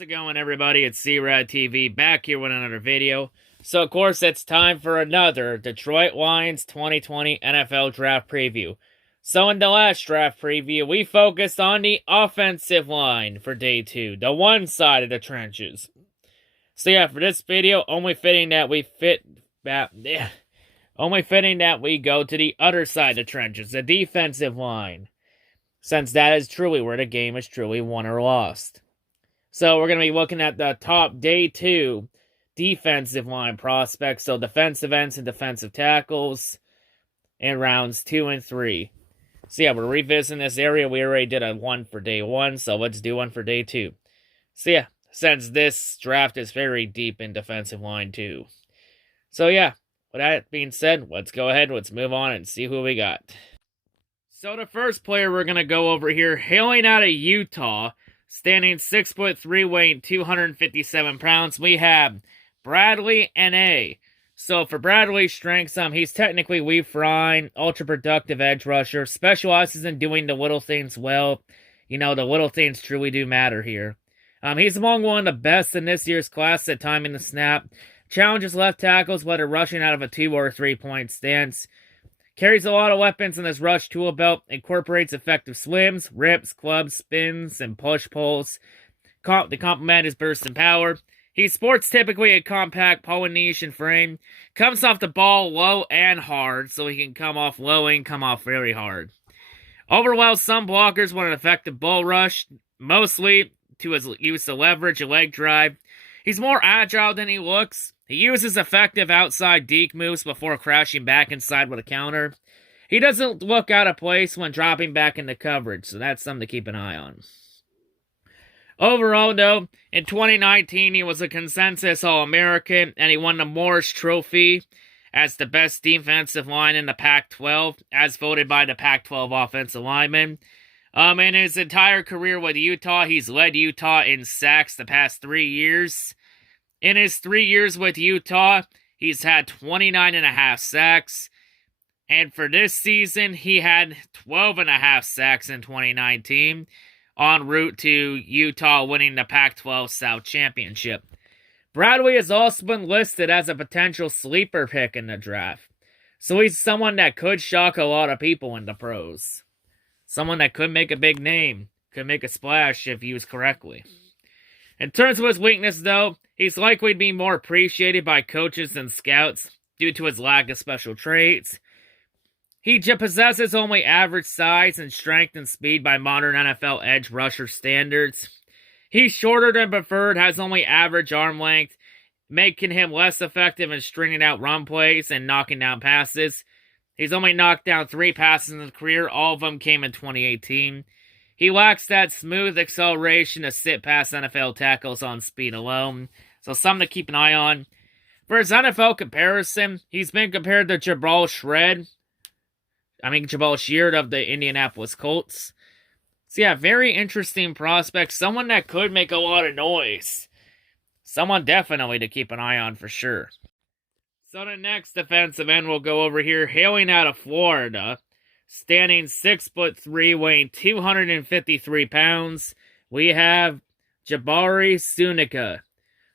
How's it going, everybody? It's C-RadTV back here with another video. So, of course, it's time for another Detroit Lions 2020 NFL Draft Preview. So, in the last draft preview, we focused on the offensive line for Day 2, the one side of the trenches. So, yeah, for this video, only fitting that we go to the other side of the trenches, the defensive line, since that is truly where the game is truly won or lost. So we're going to be looking at the top Day 2 defensive line prospects, so defensive ends and defensive tackles in rounds 2 and 3. So yeah, we're revisiting this area. We already did a one for Day 1, so let's do one for Day 2. So yeah, since this draft is very deep in defensive line too. So yeah, with that being said, let's go ahead, let's move on and see who we got. So the first player we're going to go over here, hailing out of Utah, standing 6'3", weighing 257 pounds, we have Bradley N.A. So for Bradley's strengths, he's technically weave frying, ultra productive edge rusher, specializes in doing the little things well. You know, the little things truly do matter here. He's among one of the best in this year's class at timing the snap. Challenges left tackles, whether rushing out of a 2 or 3 point stance. Carries a lot of weapons in his rush tool belt, incorporates effective swims, rips, clubs, spins, and push-pulls to complement his burst and power. He sports typically a compact Polynesian frame, comes off the ball low and hard, so he can come off low and come off very hard. Overwhelms some blockers with an effective bull rush, mostly to his use of leverage and leg drive. He's more agile than he looks. He uses effective outside deke moves before crashing back inside with a counter. He doesn't look out of place when dropping back into coverage, so that's something to keep an eye on. Overall, though, in 2019, he was a consensus All-American, and he won the Morris Trophy as the best defensive line in the Pac-12, as voted by the Pac-12 offensive linemen. In his entire career with Utah, he's led Utah in sacks the past 3 years. In his 3 years with Utah, he's had 29.5 sacks. And for this season, he had 12.5 sacks in 2019, en route to Utah winning the Pac-12 South Championship. Bradley has also been listed as a potential sleeper pick in the draft. So he's someone that could shock a lot of people in the pros. Someone that could make a big name, could make a splash if used correctly. In terms of his weakness, though, he's likely to be more appreciated by coaches and scouts due to his lack of special traits. He possesses only average size and strength and speed by modern NFL edge rusher standards. He's shorter than preferred, has only average arm length, making him less effective in stringing out run plays and knocking down passes. He's only knocked down 3 passes in his career. All of them came in 2018. He lacks that smooth acceleration to sit past NFL tackles on speed alone. So something to keep an eye on. For his NFL comparison, he's been compared to Jabari Sheard of the Indianapolis Colts. So yeah, very interesting prospect. Someone that could make a lot of noise. Someone definitely to keep an eye on for sure. So the next defensive end we'll go over here, hailing out of Florida, standing 6'3", weighing 253 pounds, we have Jabari Sunica.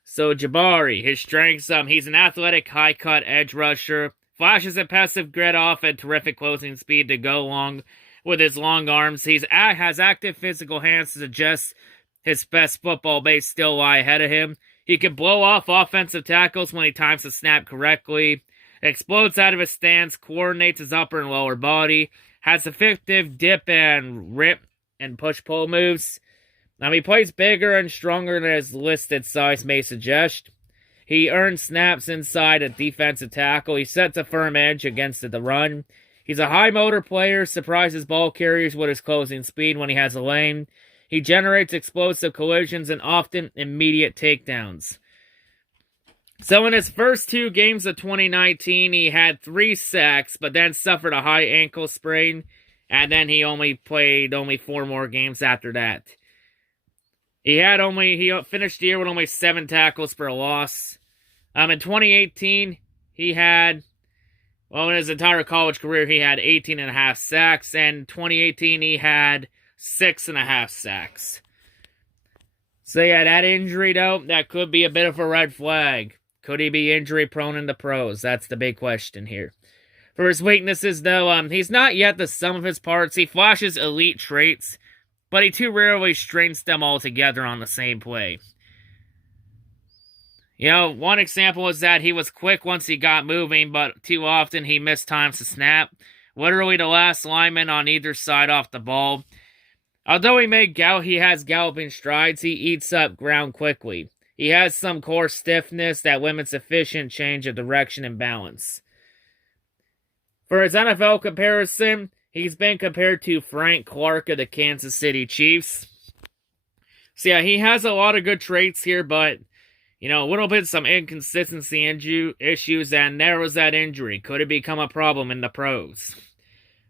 So Jabari, his strengths, he's an athletic, high-cut edge rusher, flashes impressive grit off and terrific closing speed to go along with his long arms. He has active physical hands to suggest his best football base still lie ahead of him. He can blow off offensive tackles when he times the snap correctly, explodes out of his stance, coordinates his upper and lower body, has effective dip and rip and push-pull moves. He plays bigger and stronger than his listed size may suggest. He earns snaps inside a defensive tackle. He sets a firm edge against the run. He's a high-motor player, surprises ball carriers with his closing speed when he has a lane. He generates explosive collisions and often immediate takedowns. So in his first 2 games of 2019, he had 3 sacks, but then suffered a high ankle sprain, and then he played 4 more games after that. He finished the year with only 7 tackles for a loss. In 2018, he had, in his entire college career, he had 18.5 sacks, and in 2018, he had 6.5 sacks. So yeah, that injury though, that could be a bit of a red flag. Could he be injury prone in the pros? That's the big question here. For his weaknesses though, he's not yet the sum of his parts. He flashes elite traits, but he too rarely strings them all together on the same play. You know, one example is that he was quick once he got moving, but too often he missed times to snap. Literally the last lineman on either side off the ball. Although he has galloping strides, he eats up ground quickly. He has some core stiffness that limits efficient change of direction and balance. For his NFL comparison, he's been compared to Frank Clark of the Kansas City Chiefs. So yeah, he has a lot of good traits here, but, you know, a little bit some inconsistency issues, and there was that injury. Could it become a problem in the pros?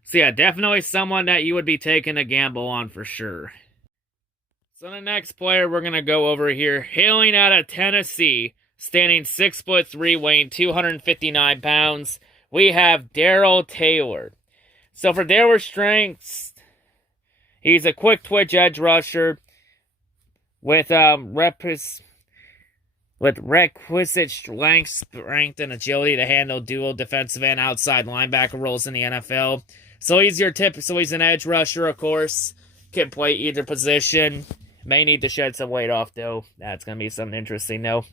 So yeah, definitely someone that you would be taking a gamble on for sure. So the next player we're going to go over here, hailing out of Tennessee, standing 6'3", weighing 259 pounds, we have Darrell Taylor. So for Taylor's strengths, he's a quick twitch edge rusher with requisite strength, and agility to handle dual defensive and outside linebacker roles in the NFL. So he's an edge rusher, of course. Can play either position. May need to shed some weight off, though. That's going to be something interesting, though.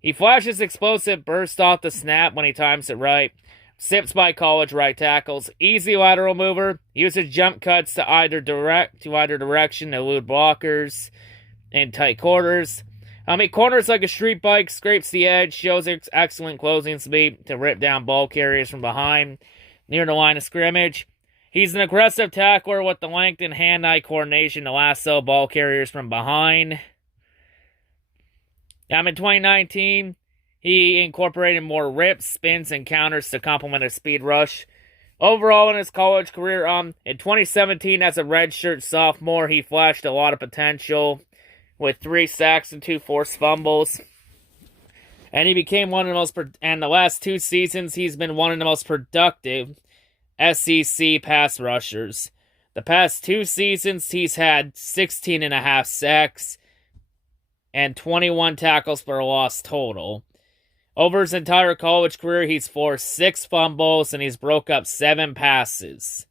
He flashes explosive burst off the snap when he times it right. Sips by college right tackles. Easy lateral mover. Uses jump cuts to either direction to elude blockers in tight quarters. He corners like a street bike, scrapes the edge, shows excellent closing speed to rip down ball carriers from behind near the line of scrimmage. He's an aggressive tackler with the length and hand-eye coordination to lasso ball carriers from behind. In 2019, he incorporated more rips, spins, and counters to complement his speed rush. Overall, in his college career, in 2017, as a redshirt sophomore, he flashed a lot of potential with 3 sacks and 2 forced fumbles. And he became one of the most, and the last 2 seasons, he's been one of the most productive SEC pass rushers. The past 2 seasons, he's had 16.5 sacks and 21 tackles for a loss total. Over his entire college career, he's forced 6 fumbles and he's broke up 7 passes.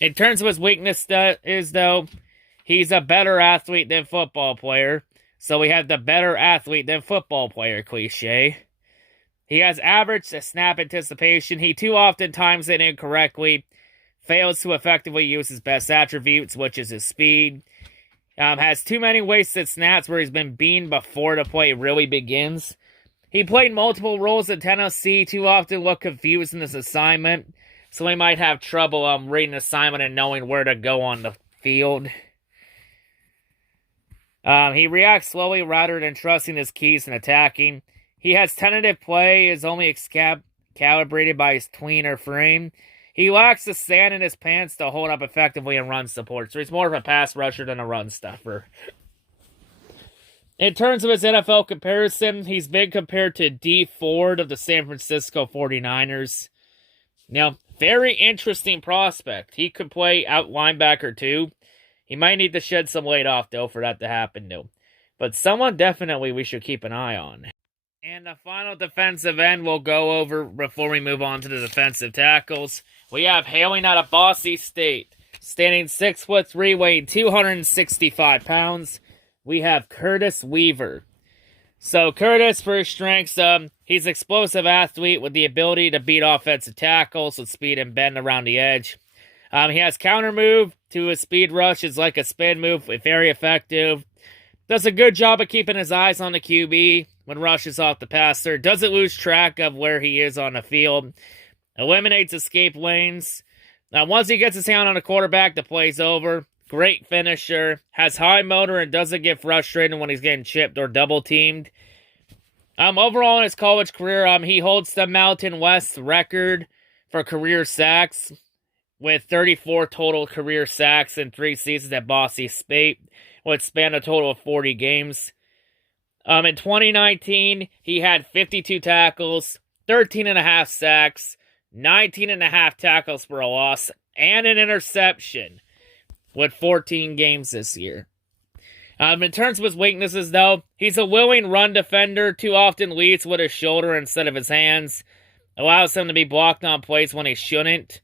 In terms of his weakness though, he's a better athlete than football player. So we have the better athlete than football player cliche. He has average snap anticipation. He too often times it incorrectly. Fails to effectively use his best attributes, which is his speed. Has too many wasted snaps where he's been beaten before the play really begins. He played multiple roles at Tennessee, too often looked confused in this assignment. So he might have trouble reading the assignment and knowing where to go on the field. He reacts slowly rather than trusting his keys and attacking. He has tentative play, is only calibrated by his tweener frame. He lacks the sand in his pants to hold up effectively in run support, so he's more of a pass rusher than a run stuffer. In terms of his NFL comparison, he's been compared to D. Ford of the San Francisco 49ers. Now, very interesting prospect. He could play out linebacker too. He might need to shed some weight off, though, for that to happen, though. But someone definitely we should keep an eye on. And the final defensive end we'll go over before we move on to the defensive tackles. We have hailing out of Boise State, standing 6'3", weighing 265 pounds. We have Curtis Weaver. So Curtis, for his strengths, he's an explosive athlete with the ability to beat offensive tackles with speed and bend around the edge. He has counter move to his speed rush. It's like a spin move, very effective. Does a good job of keeping his eyes on the QB when rushes off the passer. Doesn't lose track of where he is on the field. Eliminates escape lanes. Once he gets his hand on the quarterback, the play's over. Great finisher. Has high motor and doesn't get frustrated when he's getting chipped or double teamed. Overall in his college career, he holds the Mountain West record for career sacks, with 34 total career sacks in 3 seasons at Boise State, which spanned a total of 40 games. In 2019, he had 52 tackles, 13.5 sacks, 19.5 tackles for a loss, and an interception, with 14 games this year. In terms of his weaknesses, though, he's a willing run defender, too often leads with his shoulder instead of his hands, allows him to be blocked on plays when he shouldn't.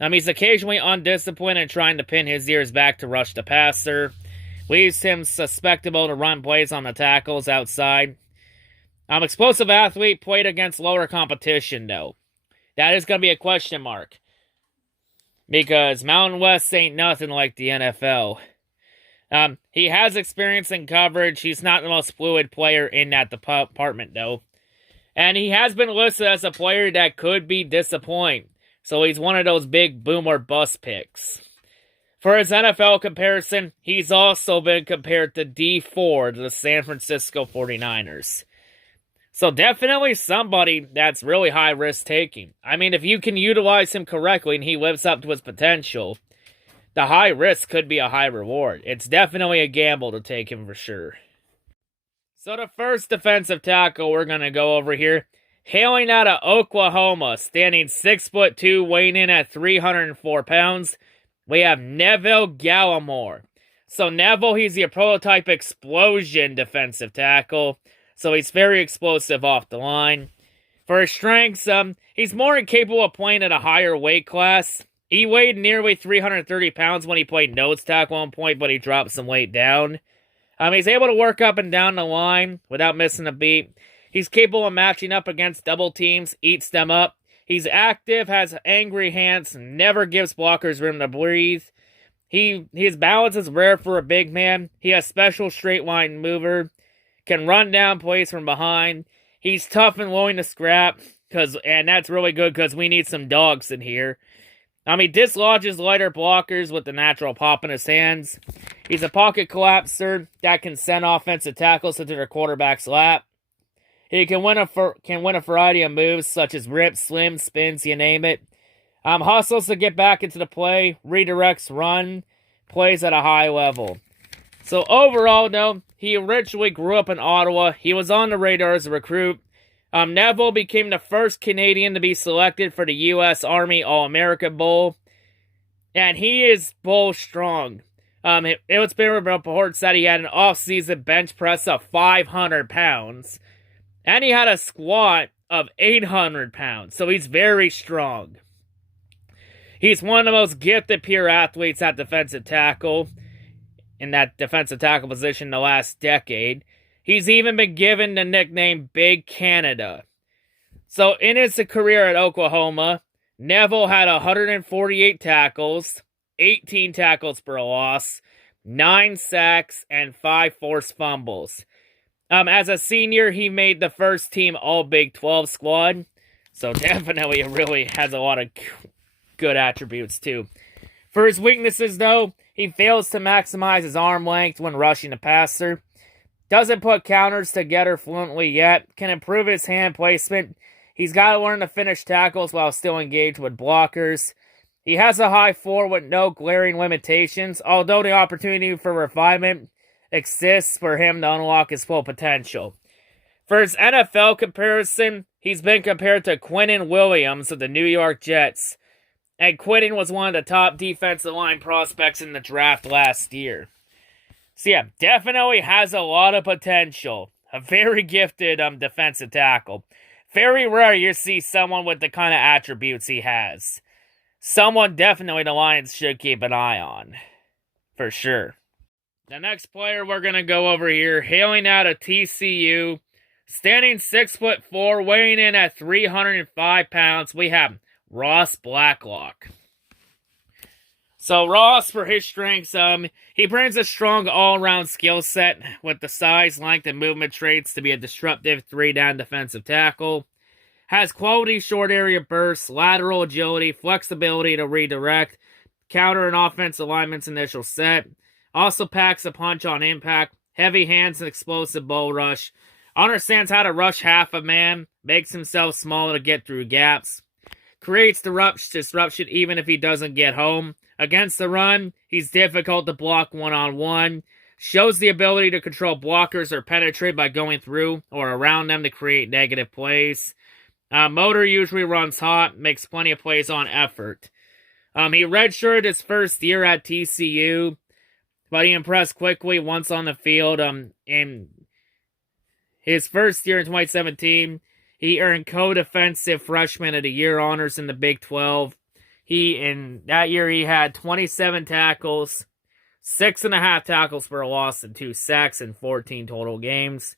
He's occasionally undisciplined and trying to pin his ears back to rush the passer. Leaves him susceptible to run plays on the tackles outside. Explosive athlete, played against lower competition, though. That is going to be a question mark. Because Mountain West ain't nothing like the NFL. He has experience in coverage. He's not the most fluid player in that department, though. And he has been listed as a player that could be disappointing. So he's one of those big boom or bust picks. For his NFL comparison, he's also been compared to D Ford, the San Francisco 49ers. So definitely somebody that's really high risk taking. I mean, if you can utilize him correctly and he lives up to his potential, the high risk could be a high reward. It's definitely a gamble to take him for sure. So the first defensive tackle we're going to go over here, hailing out of Oklahoma, standing 6'2", weighing in at 304 pounds, we have Neville Gallimore. So Neville, he's your prototype explosion defensive tackle. So he's very explosive off the line. For his strengths, he's more incapable of playing at a higher weight class. He weighed nearly 330 pounds when he played nose tackle at one point, but he dropped some weight down. He's able to work up and down the line without missing a beat. He's capable of matching up against double teams, eats them up. He's active, has angry hands, never gives blockers room to breathe. His balance is rare for a big man. He has special straight line mover. Can run down plays from behind. He's tough and willing to scrap, and that's really good because we need some dogs in here. He dislodges lighter blockers with the natural pop in his hands. He's a pocket collapser that can send offensive tackles into their quarterback's lap. He can win a variety of moves such as rips, slims, spins, you name it. Hustles to get back into the play, redirects, run, plays at a high level. So overall, though, he originally grew up in Ottawa. He was on the radar as a recruit. Neville became the first Canadian to be selected for the U.S. Army All-America Bowl. And he is bull strong. It's been reports that he had an off-season bench press of 500 pounds. And he had a squat of 800 pounds. So he's very strong. He's one of the most gifted pure athletes at defensive tackle. In that defensive tackle position the last decade. He's even been given the nickname Big Canada. So in his career at Oklahoma, Neville had 148 tackles, 18 tackles for a loss, 9 sacks, and 5 forced fumbles. As a senior, he made the first team All-Big 12 squad. So definitely really has a lot of good attributes too. For his weaknesses though, he fails to maximize his arm length when rushing the passer. Doesn't put counters together fluently yet. Can improve his hand placement. He's got to learn to finish tackles while still engaged with blockers. He has a high floor with no glaring limitations, although the opportunity for refinement exists for him to unlock his full potential. For his NFL comparison, he's been compared to Quinnen Williams of the New York Jets. And Quinnen was one of the top defensive line prospects in the draft last year. So yeah, definitely has a lot of potential. A very gifted defensive tackle. Very rare you see someone with the kind of attributes he has. Someone definitely the Lions should keep an eye on. For sure. The next player we're going to go over here, hailing out of TCU, standing 6'4", weighing in at 305 pounds, we have Ross Blacklock. So Ross, for his strengths, he brings a strong all-around skill set with the size, length, and movement traits to be a disruptive 3-down defensive tackle. Has quality short area bursts, lateral agility, flexibility to redirect, counter and offensive lineman's initial set. Also packs a punch on impact, heavy hands and explosive bull rush. Understands how to rush half a man, makes himself smaller to get through gaps. Creates disruption even if he doesn't get home. Against the run, he's difficult to block one-on-one. Shows the ability to control blockers or penetrate by going through or around them to create negative plays. Motor usually runs hot, makes plenty of plays on effort. He redshirted his first year at TCU. but he impressed quickly once on the field. In his first year in 2017, he earned co-defensive freshman of the year honors in the Big 12. In that year, he had 27 tackles, 6.5 tackles for a loss, and 2 sacks in 14 total games.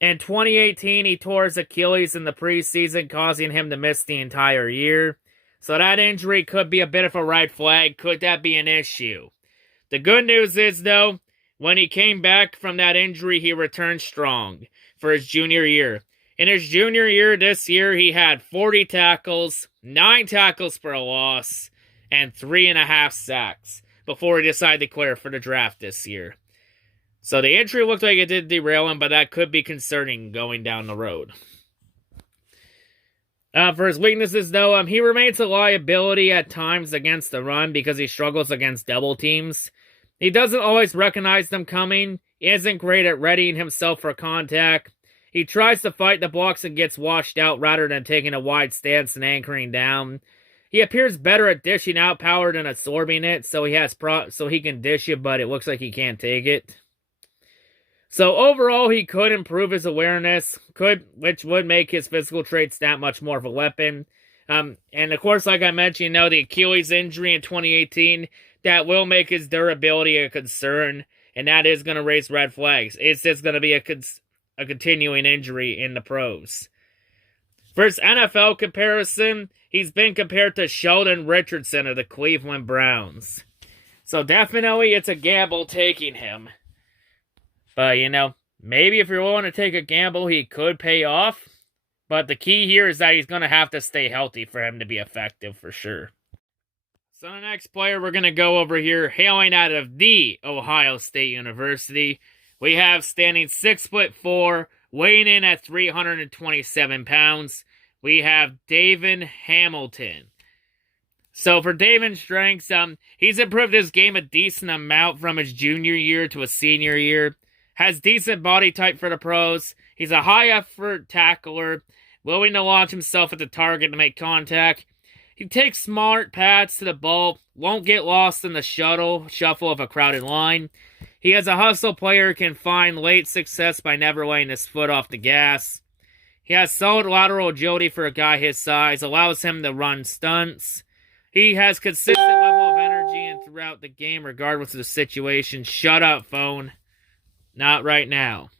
In 2018, he tore his Achilles in the preseason, causing him to miss the entire year. So that injury could be a bit of a red flag. Could that be an issue? The good news is, though, when he came back from that injury, he returned strong for his junior year. In his junior year this year, he had 40 tackles, 9 tackles for a loss, and 3.5 sacks before he decided to clear for the draft this year. So the injury looked like it did derail him, but that could be concerning going down the road. For his weaknesses, though, he remains a liability at times against the run because he struggles against double teams. He doesn't always recognize them coming. He isn't great at readying himself for contact. He tries to fight the blocks and gets washed out rather than taking a wide stance and anchoring down. He appears better at dishing out power than absorbing it, so he can dish it, but it looks like he can't take it. So overall, he could improve his awareness, which would make his physical traits that much more of a weapon. And of course, like I mentioned, the Achilles injury in 2018, that will make his durability a concern, and that is going to raise red flags. It's just going to be a continuing injury in the pros. For his NFL comparison, he's been compared to Sheldon Richardson of the Cleveland Browns. So definitely it's a gamble taking him. But, maybe if you're willing to take a gamble, he could pay off. But the key here is that he's going to have to stay healthy for him to be effective for sure. So the next player we're going to go over here, hailing out of the Ohio State University, we have standing 6'4", weighing in at 327 pounds. We have Davin Hamilton. So for Davin's strengths, he's improved his game a decent amount from his junior year to his senior year. Has decent body type for the pros. He's a high-effort tackler, willing to launch himself at the target to make contact. He takes smart paths to the ball, won't get lost in the shuffle of a crowded line. He is a hustle player who can find late success by never laying his foot off the gas. He has solid lateral agility for a guy his size, allows him to run stunts. He has consistent level of energy and throughout the game, regardless of the situation. Shut up, phone. Not right now.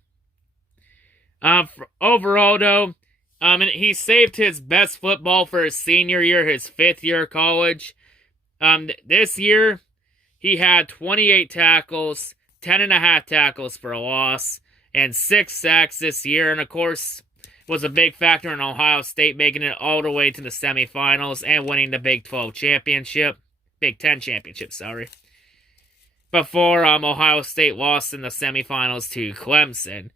Overall, though, he saved his best football for his senior year, his 5th year of college. This year, he had 28 tackles, 10.5 tackles for a loss, and 6 sacks this year. And, of course, was a big factor in Ohio State making it all the way to the semifinals and winning the Big 10 championship, before Ohio State lost in the semifinals to Clemson.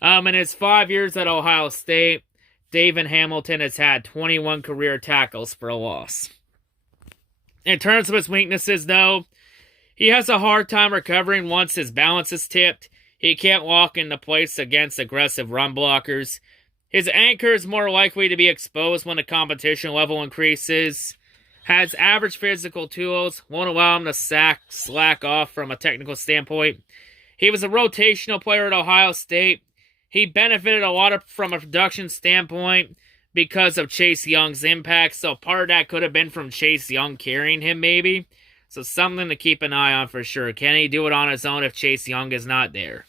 In his 5 years at Ohio State, Davin Hamilton has had 21 career tackles for a loss. In terms of his weaknesses, though, he has a hard time recovering once his balance is tipped. He can't walk into place against aggressive run blockers. His anchor is more likely to be exposed when the competition level increases. Has average physical tools, won't allow him to slack off from a technical standpoint. He was a rotational player at Ohio State. He benefited a lot from a production standpoint because of Chase Young's impact, so part of that could have been from Chase Young carrying him maybe. So something to keep an eye on for sure. Can he do it on his own if Chase Young is not there?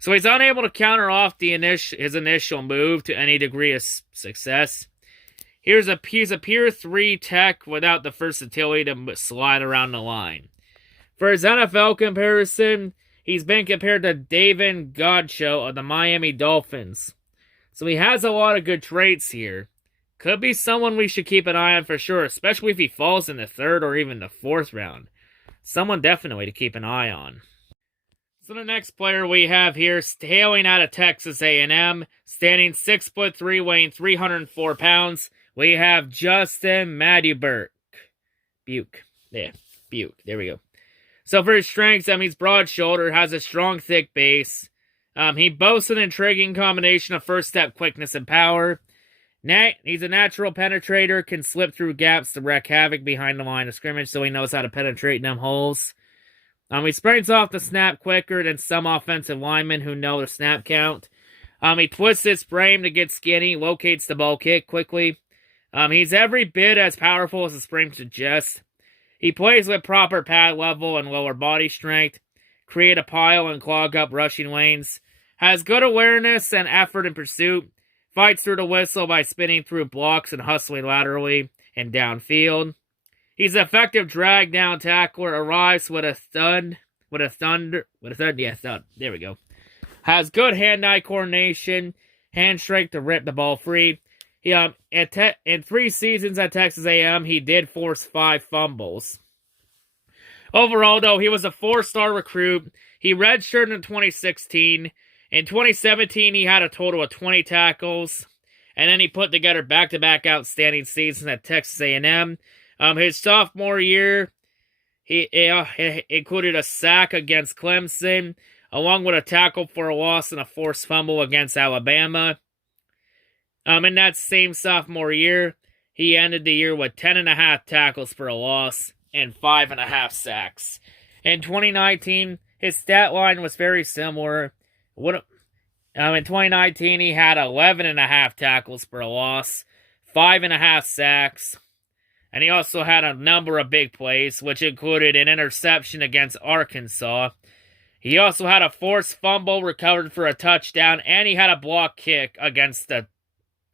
So he's unable to counter off his initial move to any degree of success. He's a Tier 3 tech without the versatility to slide around the line. For his NFL comparison, he's been compared to David Godchaux of the Miami Dolphins. So he has a lot of good traits here. Could be someone we should keep an eye on for sure, especially if he falls in the 3rd or even the 4th round. Someone definitely to keep an eye on. So the next player we have here, hailing out of Texas A&M, standing 6'3", weighing 304 pounds, we have Justin Burke. Buke. There we go. So for his strengths, he's broad-shouldered, has a strong, thick base. He boasts an intriguing combination of first-step quickness and power. He's a natural penetrator, can slip through gaps to wreak havoc behind the line of scrimmage, so he knows how to penetrate them holes. He springs off the snap quicker than some offensive linemen who know the snap count. He twists his frame to get skinny, locates the ball kick quickly. He's every bit as powerful as the frame suggests. He plays with proper pad level and lower body strength, create a pile and clog up rushing lanes, has good awareness and effort in pursuit, fights through the whistle by spinning through blocks and hustling laterally and downfield. He's an effective drag down tackler, arrives with a thud. There we go. Has good hand-eye coordination, hand strength to rip the ball free. In 3 seasons at Texas A&M, he did force 5 fumbles. Overall, though, he was a 4-star recruit. He redshirted in 2016. In 2017, he had a total of 20 tackles. And then he put together back-to-back outstanding seasons at Texas A&M. His sophomore year, he included a sack against Clemson, along with a tackle for a loss and a forced fumble against Alabama. In that same sophomore year, he ended the year with 10.5 tackles for a loss and 5.5 sacks. In 2019, his stat line was very similar. In 2019, he had 11.5 tackles for a loss, 5.5 sacks, and he also had a number of big plays, which included an interception against Arkansas. He also had a forced fumble recovered for a touchdown, and he had a block kick against the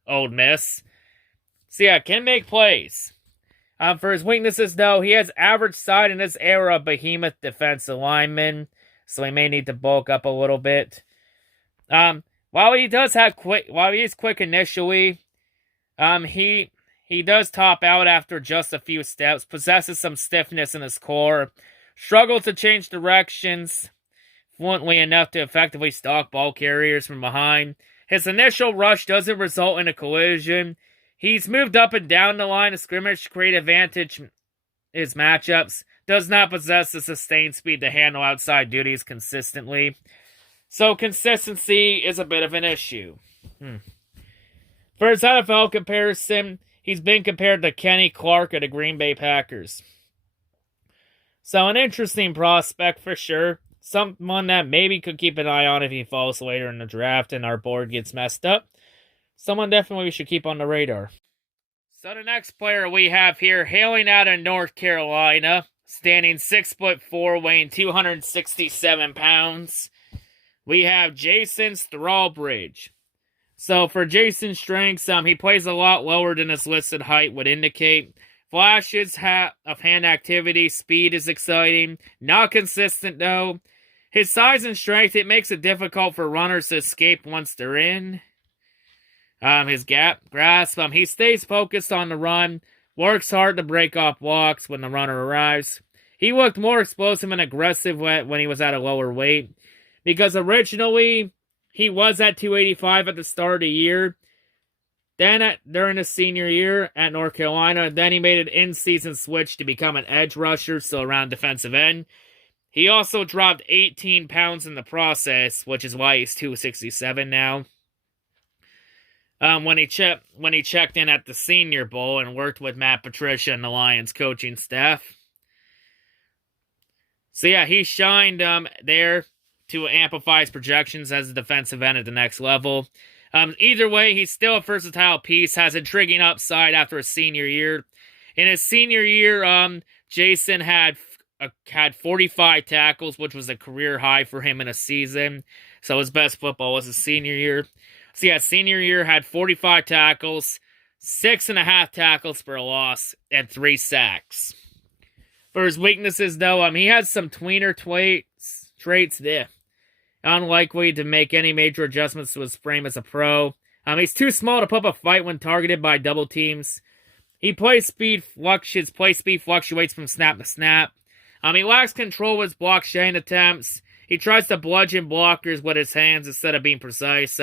Ole Miss. So yeah, can make plays. For his weaknesses, though, he has average size in this era of behemoth defensive lineman, so he may need to bulk up a little bit. While he is quick initially, he does top out after just a few steps, possesses some stiffness in his core, struggles to change directions fluently enough to effectively stalk ball carriers from behind. His initial rush doesn't result in a collision. He's moved up and down the line of scrimmage to create advantage in his matchups. Does not possess the sustained speed to handle outside duties consistently. So consistency is a bit of an issue. For his NFL comparison, he's been compared to Kenny Clark of the Green Bay Packers. So an interesting prospect for sure. Someone that maybe could keep an eye on if he falls later in the draft and our board gets messed up. Someone definitely we should keep on the radar. So the next player we have here, hailing out of North Carolina, standing 6'4", weighing 267 pounds. We have Jason Strawbridge. So for Jason's strengths, he plays a lot lower than his listed height would indicate. Flashes of hand activity, speed is exciting. Not consistent though. His size and strength, it makes it difficult for runners to escape once they're in. His grasp, he stays focused on the run, works hard to break off blocks when the runner arrives. He looked more explosive and aggressive when he was at a lower weight, because originally he was at 285 at the start of the year. Then during his senior year at North Carolina, then he made an in-season switch to become an edge rusher, so around defensive end. He also dropped 18 pounds in the process, which is why he's 267 now. When he checked in at the Senior Bowl and worked with Matt Patricia and the Lions coaching staff. So yeah, he shined there to amplify his projections as a defensive end at the next level. Either way, he's still a versatile piece, has intriguing upside after his senior year. In his senior year, Jason had 45 tackles, which was a career high for him in a season. So his best football was his senior year. So yeah, senior year had 45 tackles, 6.5 tackles for a loss, and 3 sacks. For his weaknesses, though, he has some tweener traits there. Unlikely to make any major adjustments to his frame as a pro. He's too small to put up a fight when targeted by double teams. His play speed fluctuates from snap to snap. He lacks control with his block shedding attempts. He tries to bludgeon blockers with his hands instead of being precise.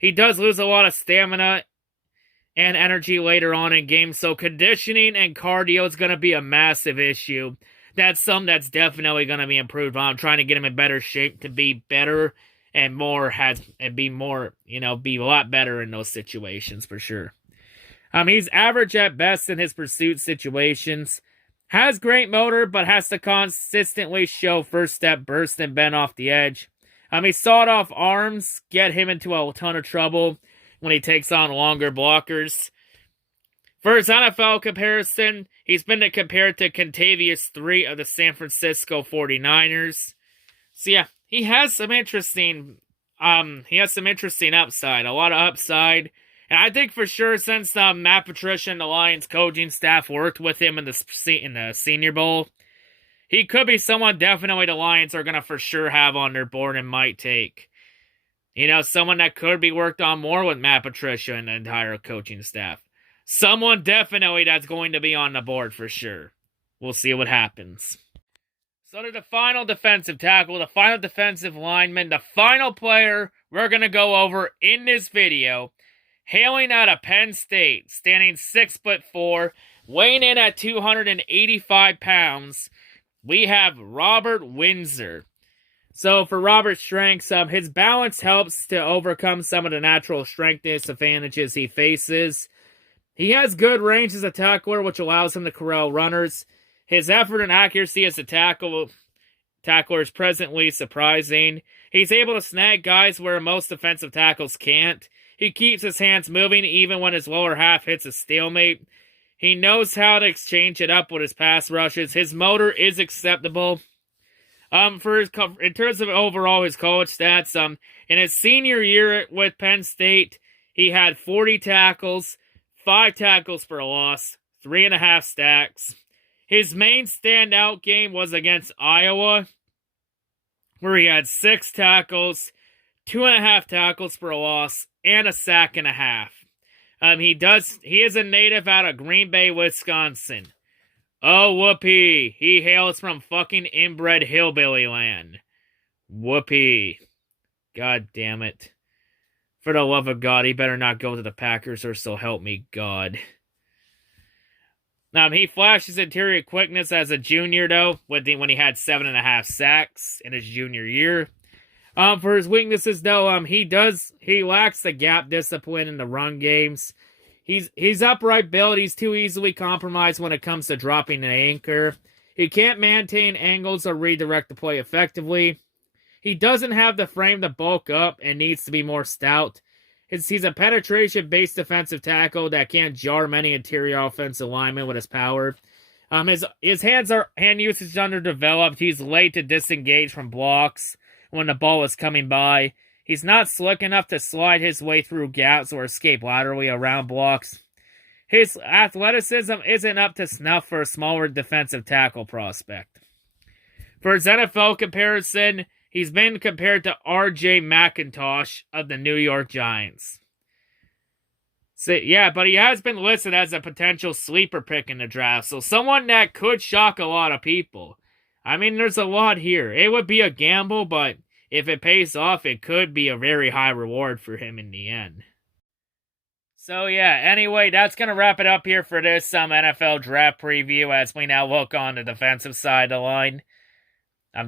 He does lose a lot of stamina and energy later on in games, so conditioning and cardio is going to be a massive issue. That's something that's definitely going to be improved on. I'm trying to get him in better shape to be better and be a lot better in those situations for sure. He's average at best in his pursuit situations. Has great motor, but has to consistently show first step burst and bend off the edge. His sawed-off arms get him into a ton of trouble when he takes on longer blockers. For his NFL comparison, he's been compared to Contavious 3 of the San Francisco 49ers. So yeah, he has some interesting upside, a lot of upside. And I think for sure, since Matt Patricia and the Lions coaching staff worked with him in the Senior Bowl, he could be someone definitely the Lions are going to for sure have on their board and might take. Someone that could be worked on more with Matt Patricia and the entire coaching staff. Someone definitely that's going to be on the board for sure. We'll see what happens. So to the final defensive tackle, the final defensive lineman, the final player we're going to go over in this video, hailing out of Penn State, standing 6'4", weighing in at 285 pounds, we have Robert Windsor. So for Robert's strengths, his balance helps to overcome some of the natural strength disadvantages he faces. He has good range as a tackler, which allows him to corral runners. His effort and accuracy as a tackler is presently surprising. He's able to snag guys where most defensive tackles can't. He keeps his hands moving even when his lower half hits a stalemate. He knows how to exchange it up with his pass rushes. His motor is acceptable. In terms of overall his college stats, in his senior year with Penn State, he had 40 tackles, 5 tackles for a loss, 3.5 sacks. His main standout game was against Iowa, where he had 6 tackles, 2.5 tackles for a loss, and a sack and a half. He is a native out of Green Bay, Wisconsin. Oh, whoopee. He hails from fucking inbred hillbilly land. Whoopee. God damn it. For the love of God, he better not go to the Packers or so help me God. He flashes interior quickness as a junior, though, when he had 7.5 sacks in his junior year. For his weaknesses, though, he lacks the gap discipline in the run games. He's upright built. He's too easily compromised when it comes to dropping an anchor. He can't maintain angles or redirect the play effectively. He doesn't have the frame to bulk up and needs to be more stout. He's a penetration-based defensive tackle that can't jar many interior offensive linemen with his power. His hand usage is underdeveloped. He's late to disengage from blocks when the ball is coming by. He's not slick enough to slide his way through gaps or escape laterally around blocks. His athleticism isn't up to snuff for a smaller defensive tackle prospect. For his NFL comparison, he's been compared to R.J. McIntosh of the New York Giants. So, yeah, but he has been listed as a potential sleeper pick in the draft, so someone that could shock a lot of people. There's a lot here. It would be a gamble, but if it pays off, it could be a very high reward for him in the end. So yeah, anyway, that's going to wrap it up here for this NFL draft preview as we now look on the defensive side of the line.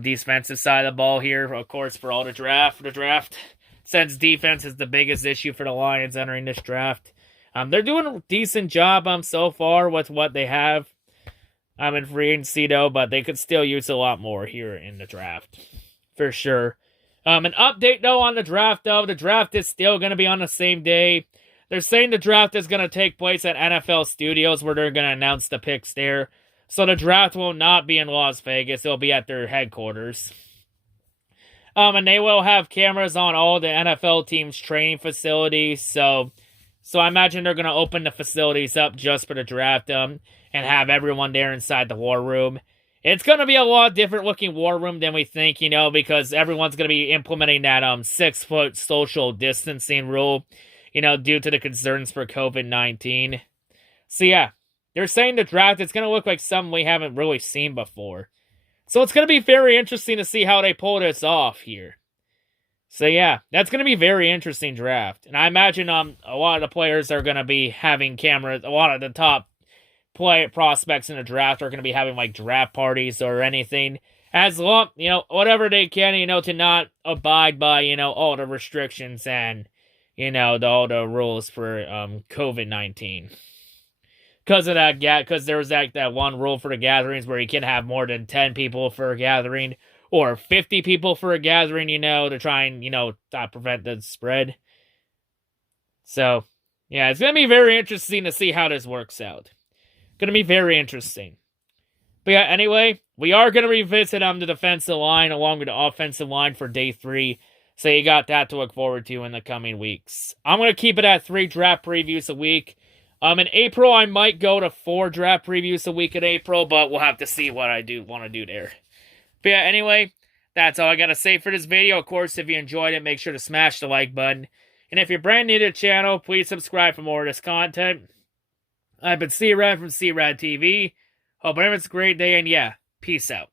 Defensive side of the ball here, of course, for all the draft. Since defense is the biggest issue for the Lions entering this draft. They're doing a decent job so far with what they have in free agency, though, but they could still use a lot more here in the draft, for sure. An update, though, on the draft, though. The draft is still going to be on the same day. They're saying the draft is going to take place at NFL Studios, where they're going to announce the picks there. So the draft will not be in Las Vegas. It'll be at their headquarters. And they will have cameras on all the NFL teams' training facilities. So I imagine they're going to open the facilities up just for the draft and have everyone there inside the war room. It's going to be a lot different looking war room than we think, because everyone's going to be implementing that 6-foot social distancing rule, due to the concerns for COVID-19. So yeah, they're saying the draft is going to look like something we haven't really seen before. So it's going to be very interesting to see how they pull this off here. So yeah, that's going to be a very interesting draft. And I imagine a lot of the players are going to be having cameras, a lot of the top prospects in the draft are going to be having draft parties or anything, as long, whatever they can, to not abide by, all the restrictions and, all the rules for COVID-19. because of that, because there was that one rule for the gatherings where you can have more than 10 people for a gathering, or 50 people for a gathering, to try and, prevent the spread. So, yeah, it's going to be very interesting to see how this works out. Going to be very interesting. But yeah, anyway, we are going to revisit the defensive line along with the offensive line for day 3. So you got that to look forward to in the coming weeks. I'm going to keep it at 3 draft previews a week. In April, I might go to 4 draft previews a week in April, but we'll have to see what I want to do there. But yeah, anyway, that's all I got to say for this video. Of course, if you enjoyed it, make sure to smash the like button. And if you're brand new to the channel, please subscribe for more of this content. I've been C-Rad from C-RadTV. Hope everyone's a great day, and yeah, peace out.